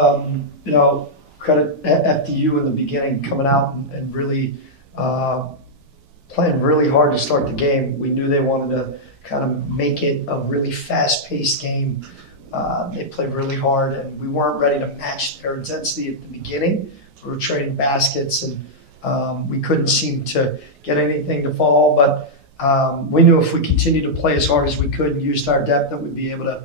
You know, credit FDU in the beginning coming out and really playing really hard to start the game. We knew they wanted to kind of make it a really fast-paced game. They played really hard, and we weren't ready to match their intensity at the beginning. We were trading baskets, and we couldn't seem to get anything to fall. But we knew if we continued to play as hard as we could and used our depth, that we'd be able to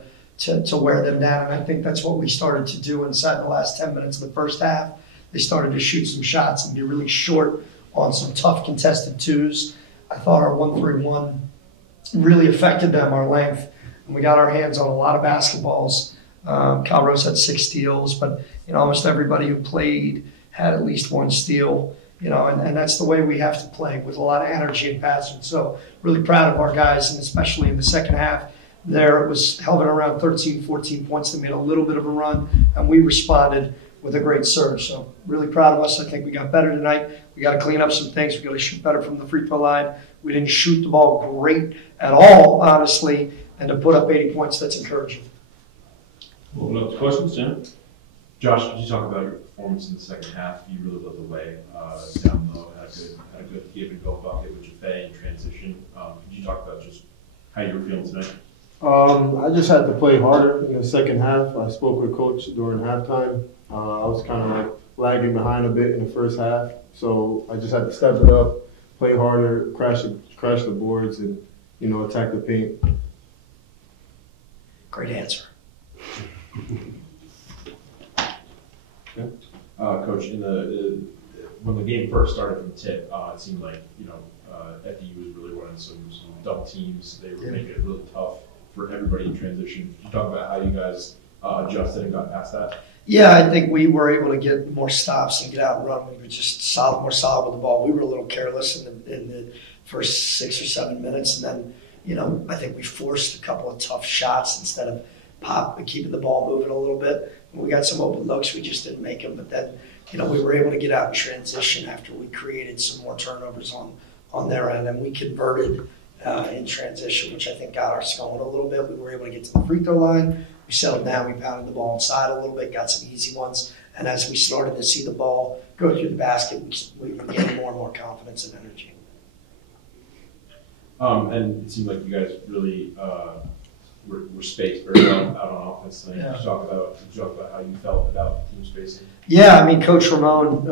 wear them down. And I think that's what we started to do inside the last 10 minutes of the first half. They started to shoot some shots and be really short on some tough contested twos. I thought our 1-3-1 really affected them, our length, and we got our hands on a lot of basketballs. Kyle Rose had 6 steals, but almost everybody who played had at least 1 steal. And that's the way we have to play, with a lot of energy and passion. So really proud of our guys, and especially in the second half. There it was held at around 13, 14 points. They made a little bit of a run, and we responded with a great surge. So really proud of us. I think we got better tonight. We got to clean up some things. We got to shoot better from the free throw line. We didn't shoot the ball great at all, honestly, and to put up 80 points, that's encouraging. Well, no questions, Jim? Josh, could you talk about your performance in the second half? You really led the way down low, had a good give and go bucket with Jaffe in transition. Could you talk about just how you were feeling tonight? I just had to play harder in the second half. I spoke with Coach during halftime. I was kind of like lagging behind a bit in the first half, so I just had to step it up, play harder, crash the boards, and attack the paint. Great answer. Yeah. Coach, when the game first started from the tip, it seemed like FDU was really running some double teams. They were making it really tough for everybody in transition. Could you talk about how you guys adjusted and got past that? Yeah, I think we were able to get more stops and get out and run. We were just more solid with the ball. We were a little careless in the first 6 or 7 minutes, and then I think we forced a couple of tough shots instead of keeping the ball moving a little bit. When we got some open looks, we just didn't make them. But then we were able to get out in transition after we created some more turnovers on their end, and we converted in transition, which I think got us going a little bit. We were able to get to the free throw line. We settled down. We pounded the ball inside a little bit, got some easy ones. And as we started to see the ball go through the basket, we were getting more and more confidence and energy. And it seemed like you guys really were spaced very well out on offense tonight. Yeah. Could you talk about how you felt about the team spacing? Yeah, I mean, Coach Ramon,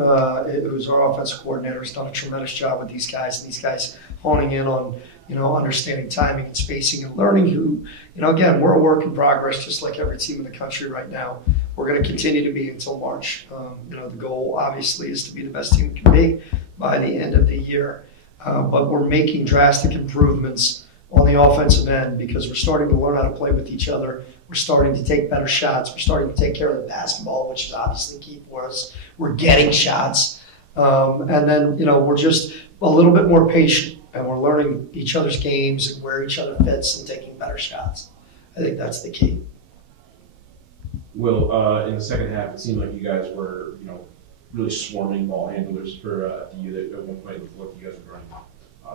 who's our offensive coordinator, has done a tremendous job with these guys, and these guys honing in on understanding timing and spacing and learning who, again, we're a work in progress, just like every team in the country right now. We're going to continue to be until March. The goal, obviously, is to be the best team we can be by the end of the year. But we're making drastic improvements on the offensive end because we're starting to learn how to play with each other. We're starting to take better shots. We're starting to take care of the basketball, which is obviously key for us. We're getting shots. And then, we're just a little bit more patient, and we're learning each other's games and where each other fits and taking better shots. I think that's the key. Will, in the second half, it seemed like you guys were, really swarming ball handlers for FDU. That at one point it looked like you guys were running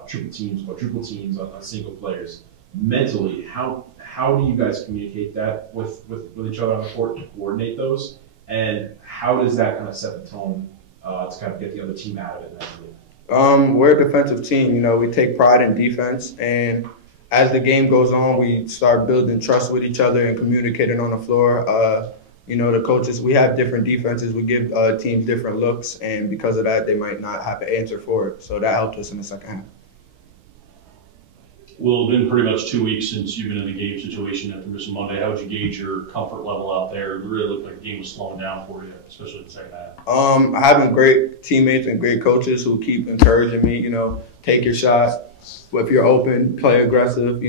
triple teams, quadruple teams on single players. Mentally, how do you guys communicate that with each other on the court to coordinate those? And how does that kind of set the tone to kind of get the other team out of it mentally? We're a defensive team. We take pride in defense, and as the game goes on, we start building trust with each other and communicating on the floor. The coaches, we have different defenses. We give teams different looks, and because of that, they might not have an answer for it. So that helped us in the second half. Well, it's been pretty much 2 weeks since you've been in the game situation after missing Monday. How would you gauge your comfort level out there? It really looked like the game was slowing down for you, especially in the second half. Having great teammates and great coaches who keep encouraging me, take your shot. If you're open, play aggressive.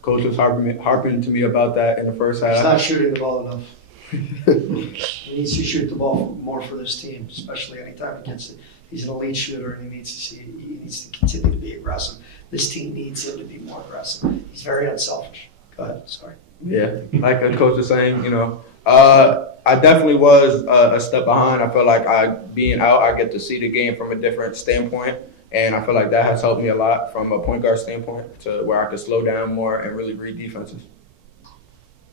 Coach was harping to me about that in the first half. He's not shooting the ball enough. He needs to shoot the ball more for this team, especially anytime against it. He's an elite shooter, and he needs to continue to be aggressive. This team needs him to be more aggressive. He's very unselfish. Go ahead. Sorry. Yeah, like the coach was saying, I definitely was a step behind. I feel like being out, I get to see the game from a different standpoint, and I feel like that has helped me a lot from a point guard standpoint to where I could slow down more and really read defenses.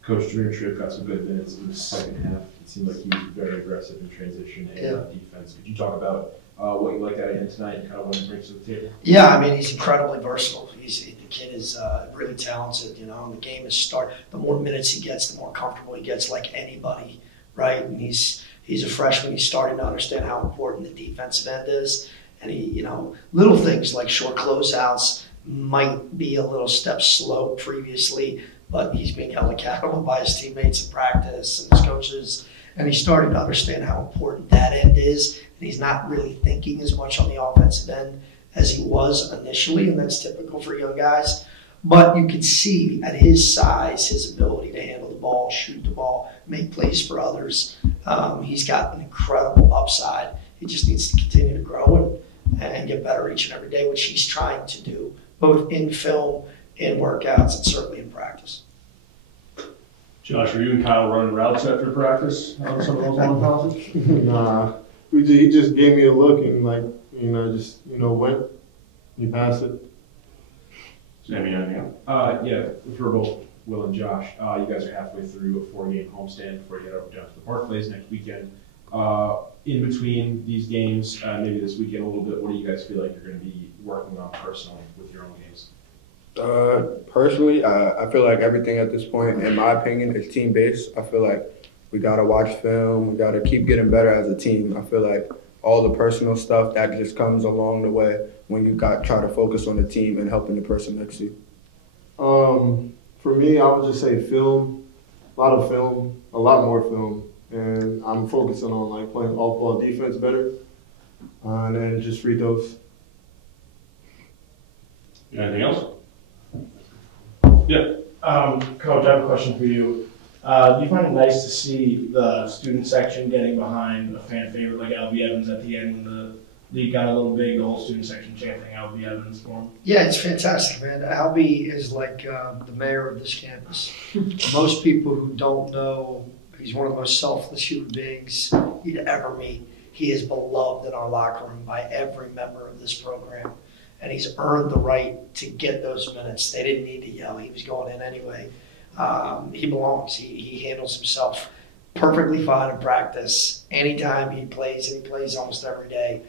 Coach Tripp got some good minutes in the second half. It seemed like he was very aggressive in transition and defense. Could you talk about what you liked out of him tonight and kind of what he brings to the table? Yeah, I mean, he's incredibly versatile. The kid is really talented, you know, and the game is the more minutes he gets, the more comfortable he gets like anybody, right? And he's a freshman. He's starting to understand how important the defensive end is. And he, you know, little things like short closeouts might be a little step slow previously, but he's being held accountable by his teammates in practice and his coaches. And he's starting to understand how important that end is. And he's not really thinking as much on the offensive end as he was initially, and that's typical for young guys. But you can see at his size, his ability to handle the ball, shoot the ball, make plays for others. He's got an incredible upside. He just needs to continue to grow and get better each and every day, which he's trying to do, both in film, in workouts, and certainly in practice. Josh, were you and Kyle running routes after practice on some of those long passes? Nah, he just gave me a look and went. He passed it. Sammy, anything else? Yeah, for both Will and Josh, you guys are halfway through a 4-game homestand before you head over down to the Barclays next weekend. In between these games, maybe this weekend a little bit, what do you guys feel like you're going to be working on personally with your own games? Personally, I feel like everything at this point, in my opinion, is team-based. I feel like we got to watch film. We got to keep getting better as a team. I feel like all the personal stuff that just comes along the way when you try to focus on the team and helping the person next to you. For me, I would just say film, a lot of film, a lot more film. And I'm focusing on like playing off-ball defense better, and then just free throws. Anything else? Yeah. Coach, I have a question for you. Do you find it nice to see the student section getting behind a fan favorite like Albie Evans at the end when the league got a little big, the whole student section chanting Albie Evans for him? Yeah, it's fantastic, man. Albie is like the mayor of this campus. Most people who don't know, he's one of the most selfless human beings you'd ever meet. He is beloved in our locker room by every member of this program. And he's earned the right to get those minutes. They didn't need to yell. He was going in anyway. He belongs. He handles himself perfectly fine in practice. Anytime he plays, and he plays almost every day,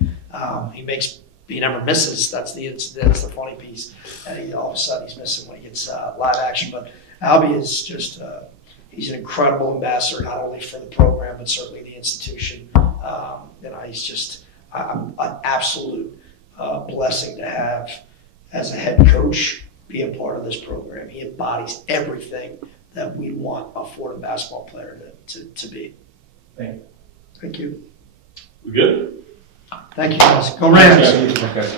he never misses. That's the funny piece. And all of a sudden he's missing when he gets live action. But Albie is just he's an incredible ambassador, not only for the program, but certainly the institution. He's just an absolute blessing to have as a head coach be a part of this program. He embodies everything that we want a Fordham basketball player to be. Thank you. Thank you. We good? Thank you, guys. Go Rams. Okay.